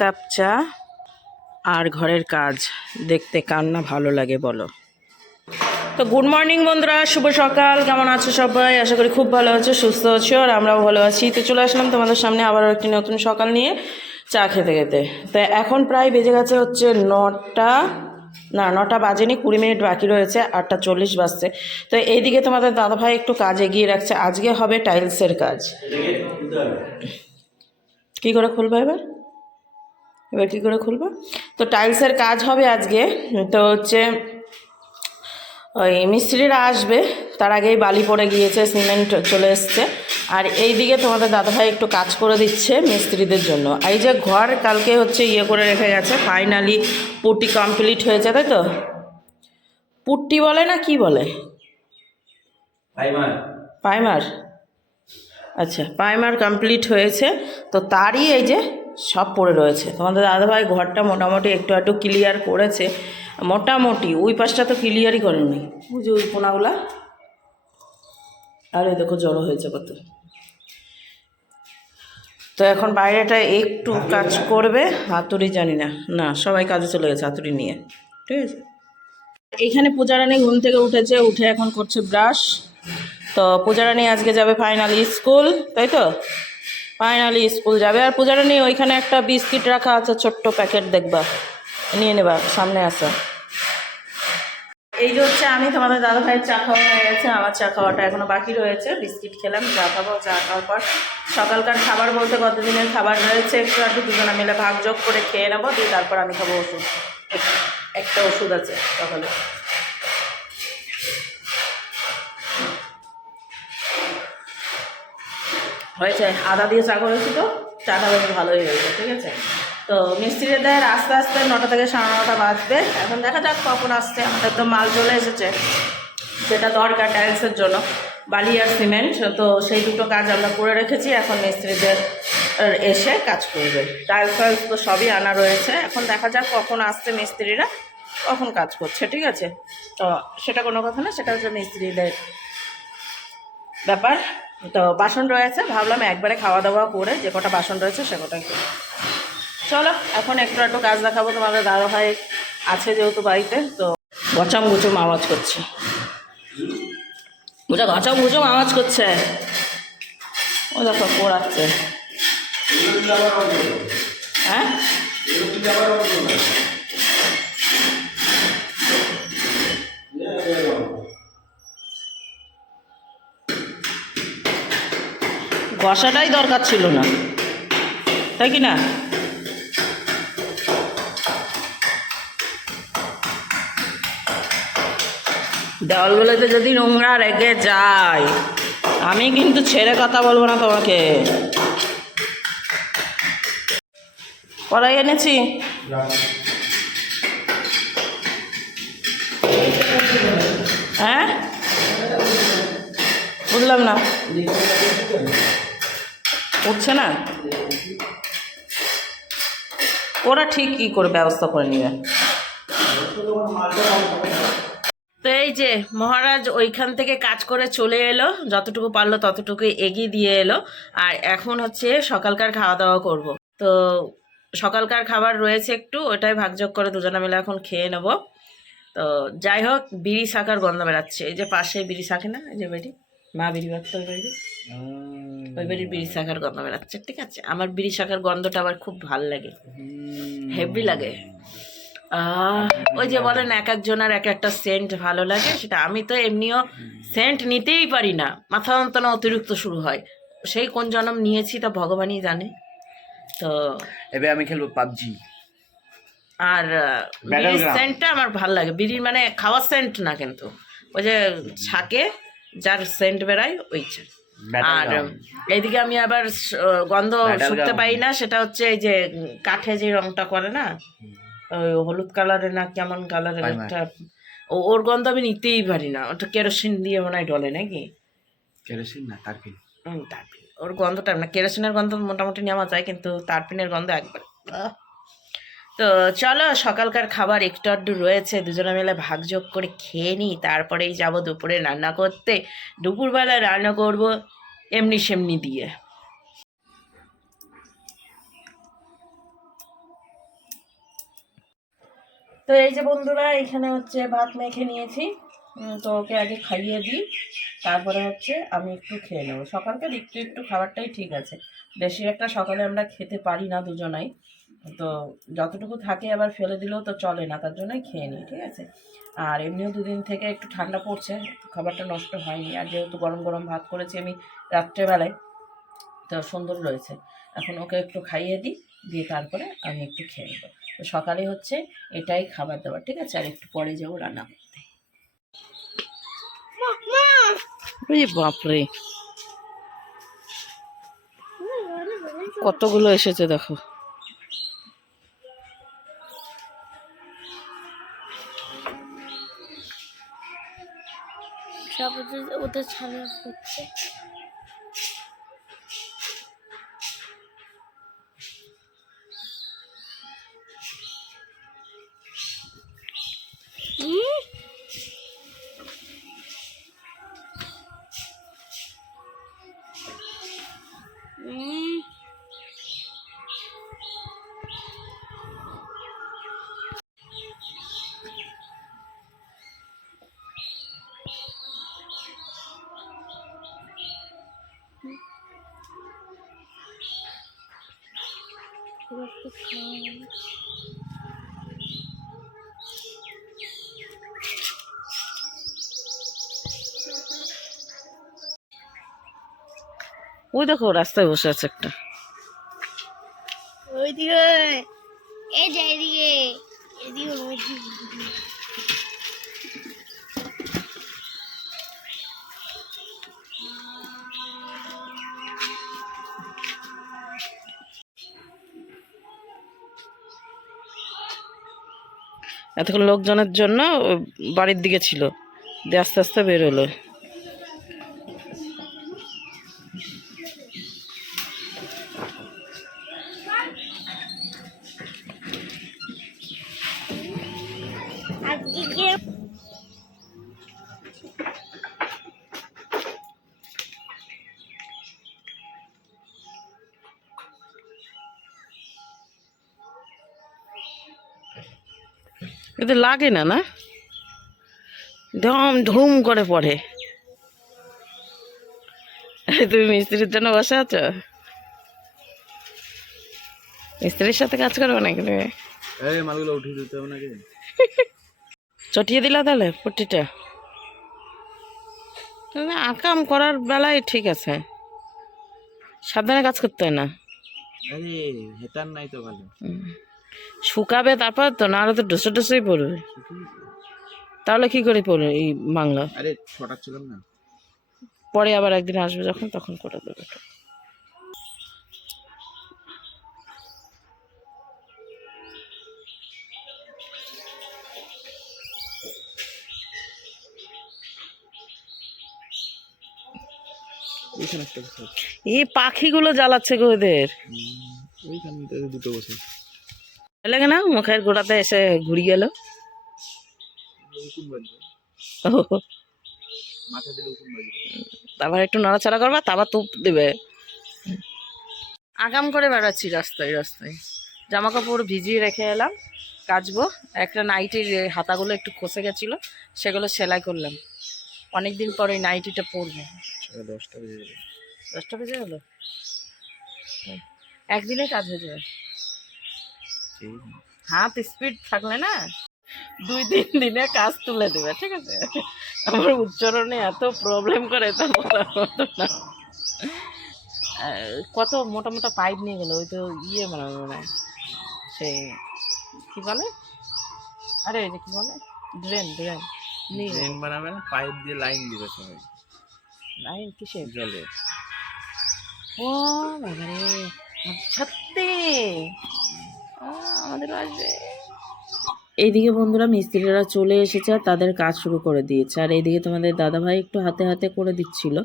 Cup চা আর ঘরের কাজ দেখতে কার না ভালো লাগে বলো। তো গুড মর্নিং বন্ধুরা, শুভ সকাল। কেমন আছো সবাই? আশা করি খুব ভালো আছো, সুস্থ আছো, আর আমরাও ভালো আছি। তো চলে আসলাম তোমাদের সামনে আবারও একটি নতুন সকাল নিয়ে চা খেতে খেতে। তো এখন প্রায় বেজে গেছে হচ্ছে 9টা বাজেনি, 20 মিনিট বাকি রয়েছে, 8:40 বাজছে। তো এইদিকে তোমাদের দাদাভাই একটু কাজ এগিয়ে রাখছে। আজকে হবে টাইলসের কাজ। কী করে খুলবো এবার কী করে খুলবো? তো টাইলসের কাজ হবে আজকে। তো হচ্ছে ওই মিস্ত্রিরা আসবে, তার আগেই বালি পড়ে গিয়েছে, সিমেন্ট চলে এসছে। আর এই দিকে তোমাদের দাদাভাই একটু কাজ করে দিচ্ছে মিস্ত্রিদের জন্য। এই যে ঘর কালকে হচ্ছে করে রেখে গেছে, ফাইনালি পুট্টি কমপ্লিট হয়েছে, তাই তো? পুট্টি বলে না কি বলে? প্রাইমার। আচ্ছা, প্রাইমার কমপ্লিট হয়েছে। তো তারই এই যে সব পড়ে রয়েছে। তোমাদের দাদাভাই ঘরটা মোটামুটি একটু একটু ক্লিয়ার করেছে, মোটামুটি। ওই পাশটা তো ক্লিয়ারই করেনি, ওই যে ওই কোনাগুলা। আরে দেখো জড়ো হয়েছে কত। তো এখন বাইরেটা একটু কাজ করবে। হাতুড়ি জানি না, না সবাই কাজে চলে গেছে হাতুড়ি নিয়ে, ঠিক আছে। এইখানে পূজারানী ঘুম থেকে উঠেছে, উঠে এখন করছে ব্রাশ। তো পূজারানী আজকে যাবে ফাইনালি স্কুল, তাই তো? ফাইনালি স্কুল যাবে। আর পূজারানী ওইখানে একটা বিস্কিট রাখা আছে, ছোট্ট প্যাকেট, দেখবা, নিয়ে নেবা, সামনে আসা। এই যে হচ্ছে আমি তোমাদের দাদা ভাইয়ের চা খাওয়া হয়ে গেছে, আমার চা খাওয়াটা এখনো বাকি রয়েছে। বিস্কিট খেলাম, চা খাবো। চা খাওয়ার পর সকালকার খাবার বলতে কতদিনের খাবার রয়েছে একটু একটু দুজনে মিলে ভাগযোগ করে খেয়ে নেবো, দিয়ে তারপর আমি খাবো ওষুধ। একটা ওষুধ আছে সকালে। হয়েছে, আদা দিয়ে চা করেছি, তো চাটা বেশ ভালোই হয়েছে, ঠিক আছে। তো মিস্ত্রিদের আস্তে আস্তে 9টা থেকে 9:30 বাজবে। এখন দেখা যাক কখন আসছে। আমাদের তো মাল চলে এসেছে, যেটা দরকার টাইলসের জন্য, বালি আর সিমেন্ট। তো সেই দুটো কাজ আমরা করে রেখেছি, এখন মিস্ত্রিদের এসে কাজ করবে। টাইলস ফাইলস তো সবই আনা রয়েছে, এখন দেখা যাক কখন আসছে মিস্ত্রিরা, কখন কাজ করছে, ঠিক আছে। তো সেটা কোনো কথা না, সেটা হচ্ছে মিস্ত্রিদের ব্যাপার। তো বাসন রয়েছে, ভাবলাম একবারে খাওয়া দাওয়া করে যে কটা বাসন রয়েছে সে কটাই করি। চলো এখন একটু একটু কাজ দেখাবো। তোমাদের দাদাভাই আছে যেহেতু বাড়িতে, তো গচাম গুচুম আওয়াজ করছে, ওটা গচাম গুচুম আওয়াজ করছে। ও দেখো পড়াচ্ছে। হ্যাঁ, ঘষাটাই দরকার ছিল না, তাই কি না? দেওয়ালগুলোতে যদি নোংরা রেখে যায়, আমি কিন্তু ছেড়ে কথা বলবো না তোমাকে। কড়াই এনেছি, হ্যাঁ বুঝলাম না, উঠছে না। ওরা ঠিক কী করে ব্যবস্থা করে নেবে। তো এই যে মহারাজ ওইখান থেকে কাজ করে চলে এলো, যতটুকু পারলো ততটুকু এগিয়ে দিয়ে এলো। আর এখন হচ্ছে সকালকার খাওয়া দাওয়া করব। তো সকালকার খাবার রয়েছে একটু, ওটাই ভাগযোগ করে দুজনে মিলে এখন খেয়ে নেব। তো যাই হোক, বিড়ি শাখার গন্ধ বেড়াচ্ছে। এই যে পাশে বিড়ি শাখে না, এই যে বেড়ি, মা বিড়ি বাড়তো ওই বাড়ি, ওই বাড়ির বিড়ি শাখার গন্ধ বেড়াচ্ছে, ঠিক আছে। আমার বিড়ি শাখার গন্ধটা আবার খুব ভাল লাগে, হেভি লাগে। ওই যে বলেন এক একজনের এক একটা সেন্ট ভালো লাগে, সেটা আমি তো এমনিও সেন্ট নিতেই পারি না, মাথা যন্ত্রণা অতিরিক্ত শুরু হয়। সেই কোন জন্ম নিয়েছি তা ভগবানই জানে। তো এবার আমি খেলবো পাবজি। আর বিড়ির সেন্টটা আমার ভাল লাগে, বিড়ির মানে খাওয়ার সেন্ট না, কিন্তু ওই যে ছাকে যার সেন্ট বেড়ায় ওইটা। আর এইদিকে আমি আবার গন্ধ শুকতে পাই না, সেটা হচ্ছে এই যে কাঠে যে রংটা করে না, ওই হলুদ কালারের না কেমন কালারের একটা, ওর গন্ধ আমি নিতেই পারি না। ওটা কেরোসিন দিয়ে মনে হয় ডলে নাকি? কেরোসিন না, তারপিন। তারপিন, ওর গন্ধটা না, কেরোসিনের গন্ধ মোটামুটি নেওয়া যায়, কিন্তু তারপিনের গন্ধ একবার। তো চলো সকালকার খাবার একটু আধটু রয়েছে, দুজনে মিলে ভাগযোগ করে খেয়ে নিই, তারপরেই যাব দুপুরে রান্না করতে। দুপুরবেলায় রান্না করব এমনি সেমনি দিয়ে। তো এই যে বন্ধুরা, এখানে হচ্ছে ভাত মেখে নিয়েছি। তো ওকে আগে খাইয়ে দিই, তারপরে হচ্ছে আমি একটু খেয়ে নেবো। সকালকার একটু একটু খাবারটাই ঠিক আছে, বেশি একটা সকালে আমরা খেতে পারি না দুজনাই। তো যতটুকু থাকে আবার ফেলে দিলেও তো চলে না, তার জন্যই খেয়ে নিই, ঠিক আছে। আর এমনিও দুদিন থেকে একটু ঠান্ডা পড়ছে, খাবারটা নষ্ট হয়নি। আর যেহেতু গরম গরম ভাত করেছি আমি রাত্রেবেলায়, তো সুন্দর রয়েছে। এখন ওকে একটু খাইয়ে দিই, দিয়ে তারপরে আমি একটু খেয়ে নেবো। তো সকালে হচ্ছে এটাই খাবার দাবার, ঠিক আছে। আর একটু পরে যাবো রান্না করতে। ওই বাপরে, কতগুলো এসেছে দেখো। সব ওদের ছাড়া করছে। ওই দেখো রাস্তায় বসে আছে একটা। ওইদিকে, এই যে এদিকে, এদিকে ওইদিকে। এতক্ষণ লোকজনের জন্য ও বাড়ির দিকে ছিল, দিয়ে আস্তে আস্তে বেরোলো। আজকে এতে লাগে না, না ধম ধুম করে পড়ে। তুমি মিস্ত্রির জন্য বসে আছো? মিস্ত্রির সাথে কাজ করবে নাকি তুমি? এই মালগুলো উঠিয়ে দিতে হবে নাকি? চটিয়ে দিলা তাহলে পট্টিটা? না, আকাম করার বেলায় ঠিক আছে, সাবধানে কাজ করতে হয় না। আরে হেতার নাই তো ভালো। শুকাবে তারপর তো, নাহলে তো ডসে ডসেই পড়বে। তাহলে কি করে পড়বে এই বাংলা? আরে ছটাচ্ছিলাম না। পরে আবার একদিন আসবে যখন, তখন করে দেবে। ওইখানে একটা বসে আছে। এই পাখিগুলো জ্বালাচ্ছে গো ওদের। ওইখানে দুটো বসে আছে। লাগে না, মুখের গোড়াতে এসে ঘুরি গেল। উকুন বাজবে, মাথা দিলে উকুন বাজবে। তারপর একটু নড়াচড়া করবা, তারপর তুপ দেবে। আগাম করে বেড়াচ্ছি রাস্তায় রাস্তায়, জামা কাপড় ভিজিয়ে রেখে এলাম, কাচবো। একটা নাইটির হাতাগুলো একটু খসে গেছিলো, সেগুলো সেলাই করলাম। অনেক দিন পর ওই নাইটিটা পরবো। 10টা বেজে গেল। 10টা বেজে গেলো, একদিনে কাজ হয়ে যাবে। হাত স্পিড থাকলে না, 2-3 দিনে কাজ তুলে দেবে, ঠিক আছে। আমার উচ্চারণে এত প্রবলেম করে, তা বলার মতো না। কত মোটা মোটা পাইপ নিয়ে গেলো, ওই তো ইয়ে বানাবে মনে হয়, সেই কি বলে, আরে ওই যে কি বলে, ড্রেন ড্রেন ড্রেন বানাবে না, পাইপ দিয়ে লাইন দিবে সবাই। লাইন কিসে? জলে। ও বাবা রে, সত্যি আমাদের আসবে। এইদিকে বন্ধুরা মিস্ত্রিরা চলে এসেছে, আর তাদের কাজ শুরু করে দিয়েছে। আর এইদিকে তোমাদের দাদাভাই একটু হাতে হাতে করে দিচ্ছিল,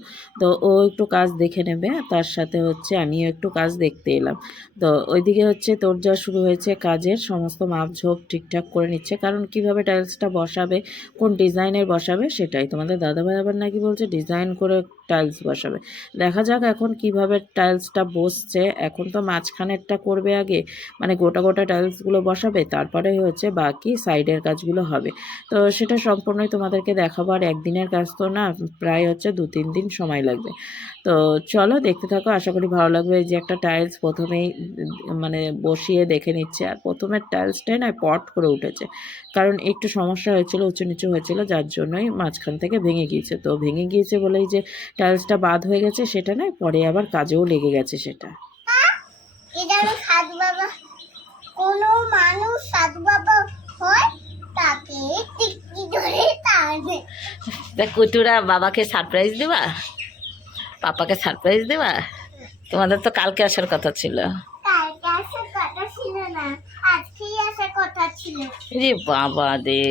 তো ও একটু কাজ দেখে নেবে, তার সাথে হচ্ছে আমিও একটু কাজ দেখতে এলাম। তো ওইদিকে হচ্ছে তোড়জোড় শুরু হয়েছে কাজের, সমস্ত মাপঝোপ ঠিকঠাক করে নিচ্ছে, কারণ কিভাবে টাইলসটা বসাবে, কোন ডিজাইনের বসাবে সেটাই। তোমাদের দাদাভাই আবার নাকি বলছে ডিজাইন করে টাইলস বসাবে। দেখা যাক এখন কিভাবে টাইলসটা বসছে। এখন তো মাঝখানেরটা করবে আগে, মানে গোটা গোটা টাইলসগুলো বসাবে, তারপরে হচ্ছে বাকি বাকি সাইডের কাজগুলো হবে। তো সেটা সম্পূর্ণই তোমাদেরকে দেখাবো। আর একদিনের কাজ তো না, প্রায় হচ্ছে 2-3 দিন সময় লাগবে। তো চলো দেখতে থাকো, আশা করি ভালো লাগবে। এই যে একটা টাইলস প্রথমেই মানে বসিয়ে দেখে নিচ্ছে, আর প্রথমের টাইলসটাই না পট করে উঠেছে, কারণ একটু সমস্যা হয়েছিল, উঁচু নিচু হয়েছিল, যার জন্যই মাঝখান থেকে ভেঙে গিয়েছে। তো ভেঙে গিয়েছে বলেই যে টাইলসটা বাদ হয়ে গেছে সেটা নয়, পরে আবার কাজেও লেগে গেছে সেটা। এটা আমি সাধু বাবা, কোনো মানুষ সাধু বাবা হয় তাকে টিকি ধরে টানে। দেখ কুটুরা, বাবাকে সারপ্রাইজ দেবা, পাপাকে সারপ্রাইজ দেবা। তোমাদের তো কালকে আসার কথা ছিল। কালকে আসার কথা ছিল না, আজকেই আসার কথা ছিল। রে বাবা দে,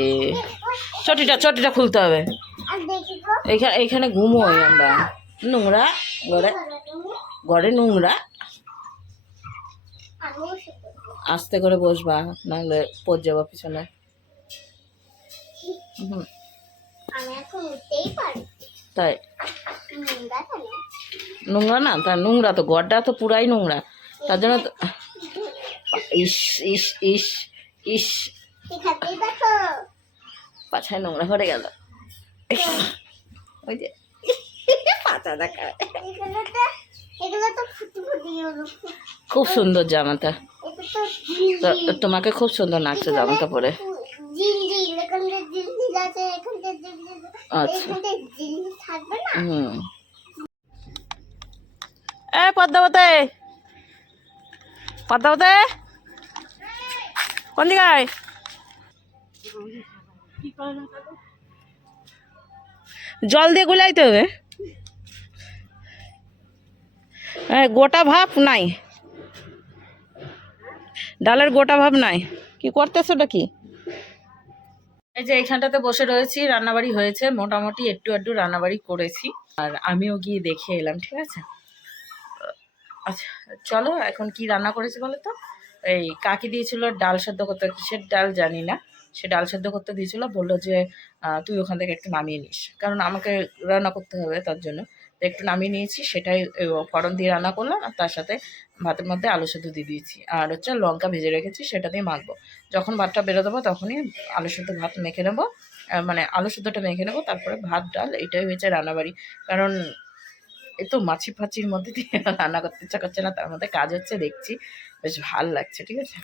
চটিটা খুলতে হবে। আর দেখি তো এইখানে ঘুমোই আমরা, নোংরা ঘরে নোংরা। আমিও শিখবো। আস্তে করে বসবা, নাহলে পড় যাবা পিছনে। হুম, আমি এখন উঠতেই পারি। তাই নোংরা কেন? নোংরা না, তা নোংরা তো, ঘরটা তো পুরাই নোংরা, তার জন্য তো। ইস ইস ইস ইস, এখানেই দেখো। পাছায় নোংরা ভরে গেল। ওই যে পাতা দেখা। এগুলো তো ফুটি ফুটি হলো। খুব সুন্দর জামাটা, এটা তো জিল তো তোমাকে খুব সুন্দর লাগছে জামাটা পরে। জিল, এখানে জিল আছে, এখানে জিল, আচ্ছা, এখানে জিল থাকবে না। হুম। এ পদ্মাবতী, কোন দিকে? জল দিয়ে গুলাইতে হবে। গোটা ভাব নাই, ডালের গোটা ভাব নাই। কি করতেছো ওটা কি? এই যে এইখানটাতে বসে রয়েছি, রান্নাবাড়ি হয়েছে মোটামুটি, একটু একটু রান্নাবাড়ি করেছি, আর আমিও গিয়ে দেখে এলাম, ঠিক আছে। আচ্ছা চলো, এখন কি রান্না করেছি বলো তো। এই কাকি দিয়েছিল ডাল সেদ্ধ করতে, কিসের ডাল জানি না, সে ডাল সেদ্ধ করতে দিয়েছিল, বললো যে তুই ওখান থেকে একটু নামিয়ে নিস, কারণ আমাকে রান্না করতে হবে তার জন্য। তো একটু নামিয়ে নিয়েছি, সেটাই ফড়ন দিয়ে রান্না করলাম, আর তার সাথে ভাতের মধ্যে আলু সেদ্ধ দিয়ে দিয়েছি, আর হচ্ছে লঙ্কা ভেজে রেখেছি, সেটা দিয়ে মাখবো। যখন ভাতটা বেরো দেবো তখনই আলু সেদ্ধ ভাত মেখে নেবো, মানে আলু সেদ্ধটা মেখে নেবো, তারপরে ভাত ডাল, এটাই হয়েছে রান্নাবাড়ি। কারণ এই তো মাছি ফাছির মধ্যে দিয়ে রান্না করতে ইচ্ছা করছে না, তার মধ্যে কাজ হচ্ছে দেখছি, বেশ ভাল লাগছে, ঠিক আছে।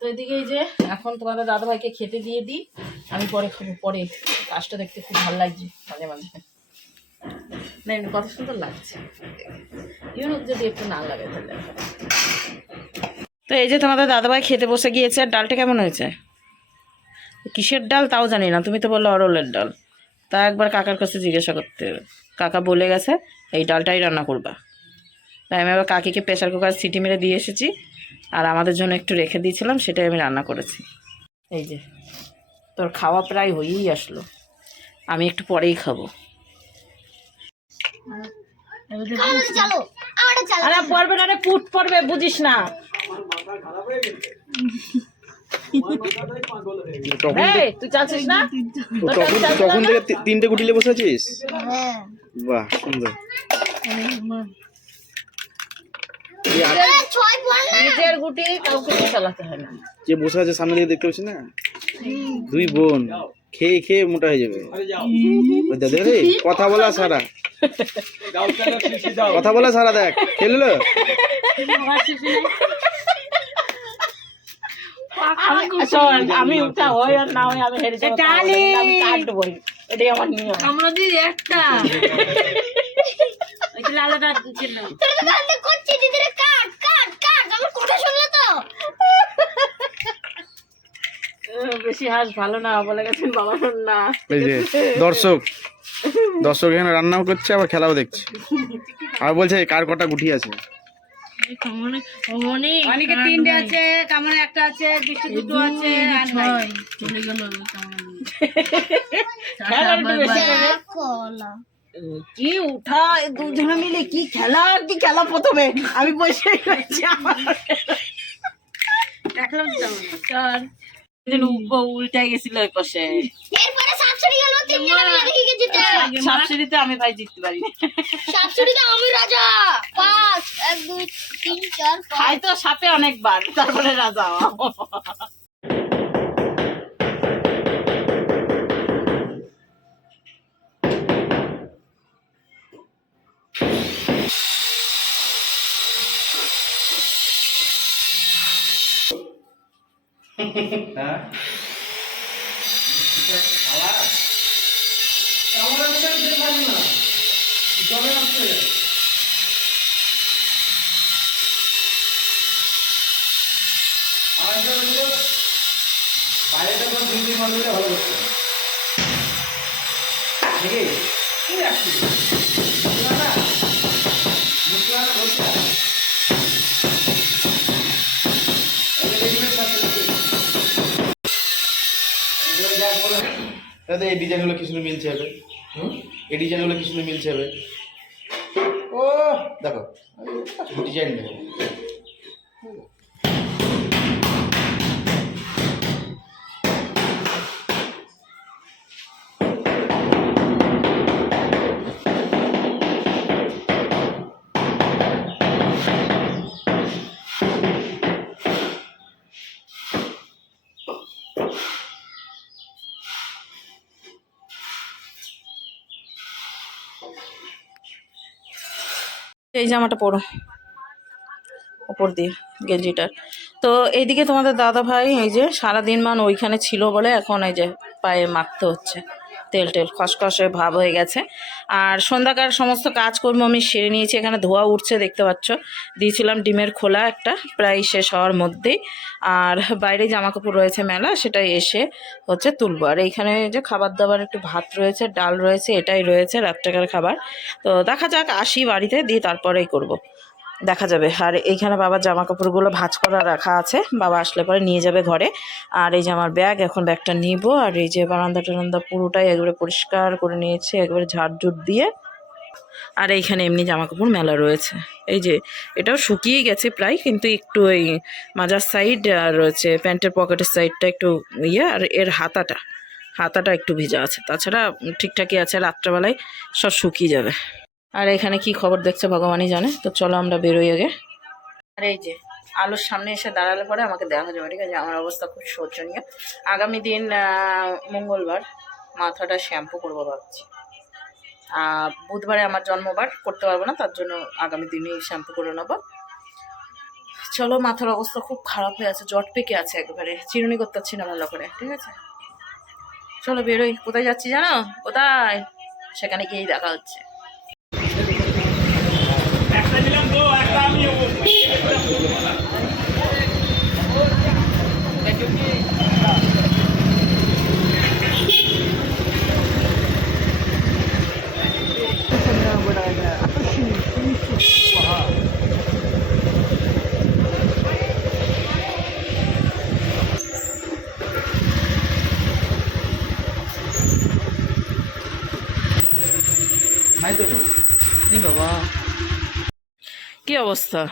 তো এদিকে এই যে এখন তোমাদের দাদাভাইকে খেতে দিয়ে দিই, আমি পরে খাবো। পরে কাজটা দেখতে খুব ভালো লাগছে মাঝে মাঝে, না এমনি কত সুন্দর লাগছে, ইউনিক যদি একটু না লাগে তাহলে। তো এই যে তোমাদের দাদাভাই খেতে বসে গিয়েছে, আর ডালটা কেমন হয়েছে, কিসের ডাল তাও জানি না, তুমি তো বললে অরলের ডাল, তা একবার কাকার কাছে জিজ্ঞাসা করতে হবে। কাকা বলে গেছে এই ডালটাই রান্না করবা, তাই আমি আবার কাকিকে প্রেশার কুকার সিটি মেরে দিয়ে এসেছি, আর আমাদের জন্য একটু রেখে দিয়েছিলাম, সেটাই আমি রান্না করেছি। এই যে তোর খাওয়া প্রায় হয়েই আসলো, আমি একটু পরেই খাবো। চলো আমারটা চলো। আরে পড়বে না রে, পুট পড়বে, বুঝিস না। এই, তুই চাচ্ছিস না? তখন থেকে তিনটে গুটিলে বসে আছিস? হ্যাঁ বাহ সুন্দর। ছয় পড় না। নিজের গুটি কাউকে চালাতে হয় না। যে বসে আছে সামনে দিকে দেখতে পাচ্ছি না, দুই বোন খেয়ে খেয়ে মোটা হয়ে যাবে। ওই দেখ রে, কথা বলা সারা, কথা বলা সারা, দেখ খেললো। আমি উঠা হয় আর না হয় আমি হেরে যাবো, আমি কাটবই, এটাই আমার নিয়ম। আমরা দিদি একটা আলাদা ছিল, তোর তো কান্দে করছিস, দিদিরে কাট কাট কাট, আমার কথা শুনলে তো। বেশি হাস ভালো না, বলে গেছেন বাবা না। এই যে দর্শক এখানে রান্নাও করছে আবার খেলাও দেখছে, আর বলছে কার কটা গুটি আছে। অনেকে তিনটে আছে, কামনে একটা আছে, বৃষ্টি দুটো আছে, আর নাই চলে গেল। কি উঠা দুজনে মিলে কি খেলা প্রথমে আমি বসে রয়েছি আমার দেখলাম তো উল্টাই গেছিল ওই পাশে এরপরে সাবসিডি গেল তিনজন মিলে দেখি কে জিতে সাবসিডিতে আমি ভাই জিততে পারি সাবসিডিতে আমি রাজা 5 1 2 3 4 5 খাই তো সাপে অনেকবার তারপরে রাজা হ্যাঁ বাইরেটা তো দুই ভালো করছে নাকি কি রাখছি না মুসলানা বলছে দাদা এই ডিজাইনগুলো কি সুন্দর মিলছে হবে এই ডিজাইনগুলো কি সুন্দর মিলছে হবে ও দেখো ডিজাইন দেখো এই জামাটা পরো উপর দিয়ে গেঞ্জিটার তো এইদিকে তোমাদের দাদা ভাই এই যে সারাদিন মান ওইখানে ছিল বলে এখন এই যে পায়ে মাখতে হচ্ছে তেল খসখসে ভাব হয়ে গেছে আর সন্ধ্যাকার সমস্ত কাজকর্ম আমি সেরে নিয়েছি এখানে ধোয়া উঠছে দেখতে পাচ্ছ দিয়েছিলাম ডিমের খোলা একটা প্রায় শেষ হওয়ার মধ্যেই আর বাইরে জামাকাপড় রয়েছে মেলা সেটাই এসে হচ্ছে তুলবো আর এইখানে যে খাবার দাবার একটু ভাত রয়েছে ডাল রয়েছে এটাই রয়েছে রাত্রেকার খাবার তো দেখা যাক আসি বাড়িতে দিয়ে তারপরেই করব। দেখা যাবে আর এইখানে বাবার জামা কাপড়গুলো ভাঁজ করা রাখা আছে বাবা আসলে পরে নিয়ে যাবে ঘরে আর এই যে আমার ব্যাগ এখন ব্যাগটা নিব আর এই যে বারান্দা টারান্দা পুরোটাই একবারে পরিষ্কার করে নিয়েছে একবারে ঝাড়ঝুট দিয়ে আর এইখানে এমনি জামা কাপড় মেলা রয়েছে এই যে এটাও শুকিয়ে গেছে প্রায় কিন্তু একটু এই মাজার সাইড আর রয়েছে প্যান্টের পকেটের সাইডটা একটু আর এর হাতাটা একটু ভিজা আছে তাছাড়া ঠিকঠাকই আছে রাত্রেবেলায় সব শুকিয়ে যাবে আর এখানে কি খবর দেখছে ভগবানই জানে তো চলো আমরা বেরোই আগে আর এই যে আলোর সামনে এসে দাঁড়ালে পরে আমাকে দেখা যাবে ঠিক আছে আমার অবস্থা খুব শোচনীয় আগামী দিন মঙ্গলবার মাথাটা শ্যাম্পু করবো ভাবছি বুধবারে আমার জন্মবার করতে পারবো না তার জন্য আগামী দিনই শ্যাম্পু করে নেবো চলো মাথার অবস্থা খুব খারাপ হয়ে আছে জট পেকে আছে একবারে চিরুনি করতে পারছি না ভালো করে ঠিক আছে চলো বেরোই কোথায় যাচ্ছি জানো কোথায় সেখানে গিয়েই দেখা হচ্ছে বাবা কি অবস্থা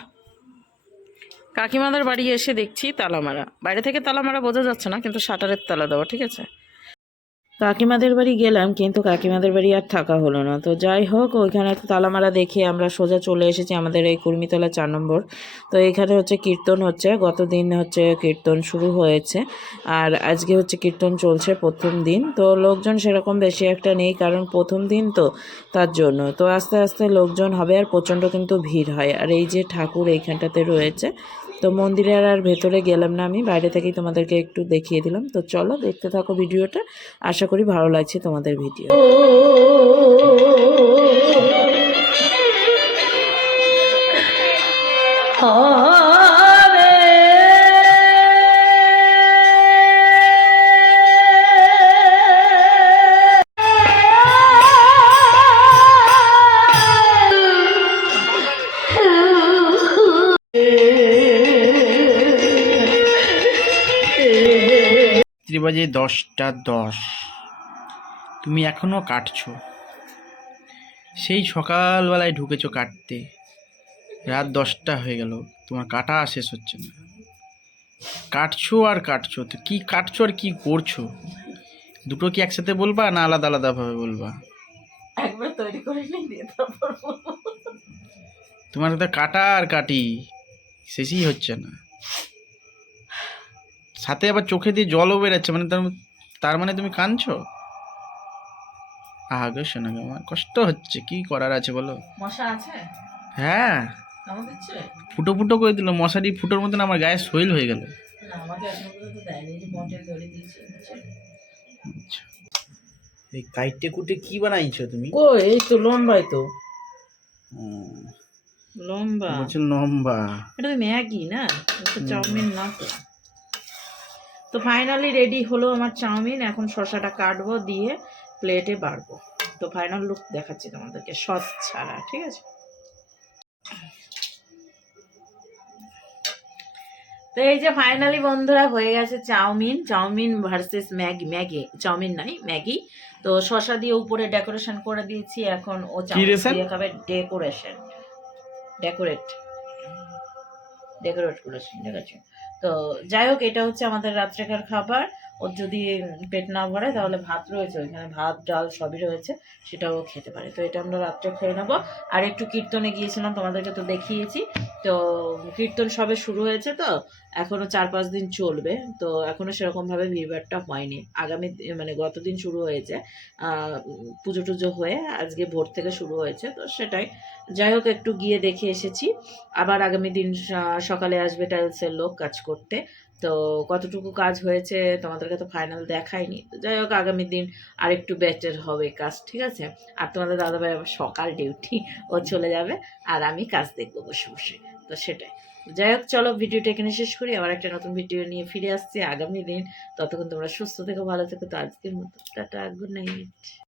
কাকিমাদের বাড়ি এসে দেখছি তালা মারা বাইরে থেকে তালা মারা বোঝা যাচ্ছে না কিন্তু শাটারের তালা দেওয়া ঠিক আছে কাকিমাদের বাড়ি গেলাম কিন্তু কাকিমাদের বাড়ি আর থাকা হলো না তো যাই হোক ওইখানে তালামারা দেখে আমরা সোজা চলে এসেছি আমাদের এই কুর্মিতলা 4 নম্বর তো এখানে হচ্ছে কীর্তন হচ্ছে গতদিন হচ্ছে কীর্তন শুরু হয়েছে আর আজকে হচ্ছে কীর্তন চলছে প্রথম দিন তো লোকজন সেরকম বেশি একটা নেই কারণ প্রথম দিন তো তার জন্য তো আস্তে আস্তে লোকজন হবে আর প্রচণ্ড কিন্তু ভিড় হয় আর এই যে ঠাকুর এইখানটাতে রয়েছে তো মন্দিরের আর ভেতরে গেলাম না আমি বাইরে থেকেই তোমাদেরকে একটু দেখিয়ে দিলাম তো চলো দেখতে থাকো ভিডিওটা আশা করি ভালো লাগছে তোমাদের ভিডিও বাজে 10টা 10 তুমি এখনো কাটছো সেই সকালবেলায় ঢুকেছো কাটতে, রাত 10টা হয়ে গেল, তোমার কাটা শেষ হচ্ছে না। কাটছো আর কাটছো, তো কি কাটছো আর কি করছো? দুটো কি একসাথে বলবা না আলাদা আলাদা ভাবে বলবা? একবার তৈরি করে নিয়ে দিয়ে তারপর বলবো। তোমার তো কাটা আর কাটি শেষই হচ্ছে না, সাথে আবার চোখে দিয়ে জলও বেরোচ্ছে, মানে তার মানে তুমি কাঁদছো? আগে শোনা গো, আমার কষ্ট হচ্ছে, কি করার আছে বলো? মশা আছে? হ্যাঁ, কামড় দিচ্ছে? ফুটো ফুটো করে দিল, মশারি ফুটোর মতন আমার গায়ে শৈল হয়ে গেল। না, আমাকে এখনো পর্যন্ত দেয়নি, যে মটের দড়ি দিয়েছে। আচ্ছা, এই কাইটে কুটে কি বানাইছো তুমি? ও এই তো লম্বাই তো, হুম, লম্বা। বলছো লম্বা। এটা তো ম্যাগি না, এটা তো চাউমিন না তো। তো ফাইনালি রেডি হলো আমার চাউমিন। এখন শসাটা কাটবো, দিয়ে প্লেটে বাড়বো। তো ফাইনাল লুক দেখাচ্ছি তোমাদেরকে সস ছাড়া, ঠিক আছে? তো এই যে ফাইনালি বন্ধুরা হয়ে গেছে chow mein. Chow mein versus Maggi, Maggi chow mein নাই, ম্যাগি। তো শসা দিয়ে উপরে ডেকোরেশন করে দিয়েছি। এখন ও চাউমিন রেশন? দিয়ে খাবে। ডেকোরেশন, ডেকোরেট ডেকোরেট করেছি, ঠিক আছে? তো যাই হোক, এটা হচ্ছে আমাদের রাত্রেকার খাবার। ওর যদি পেট না ভরে তাহলে ভাত রয়েছে ওইখানে, ভাত ডাল সবই রয়েছে, সেটাও ও খেতে পারে। তো এটা আমরা রাত্রে খেয়ে নেবো। আর একটু কীর্তনে গিয়েছিলাম, তোমাদেরকে তো দেখিয়েছি। তো কীর্তন সবে শুরু হয়েছে, তো এখনো 4-5 দিন চলবে। তো এখনো সেরকমভাবে ভিড়ভাড়টা হয়নি। আগামী মানে গতদিন শুরু হয়েছে, পুজো টুজো হয়ে আজকে ভোর থেকে শুরু হয়েছে, তো সেটাই। যাই হোক, একটু গিয়ে দেখে এসেছি। আবার আগামী দিন সকালে আসবে টাইলসের লোক কাজ করতে। তো কতটুকু কাজ হয়েছে তোমাদেরকে তো ফাইনাল দেখাইনি। তো যাই হোক, আগামী দিন আর একটু বেটার হবে কাজ, ঠিক আছে? আর তোমাদের দাদাভাই আবার সকাল ডিউটি, ও চলে যাবে, আর আমি কাজ দেখবো বসে বসে। তো সেটাই। যাই হোক, চলো ভিডিওটা এখানে শেষ করি। আবার একটা নতুন ভিডিও নিয়ে ফিরে আসছি আগামী দিন। ততক্ষণ তোমরা সুস্থ থেকো, ভালো থেকো। তো আজকের মতো টাটা, গুড নাইট।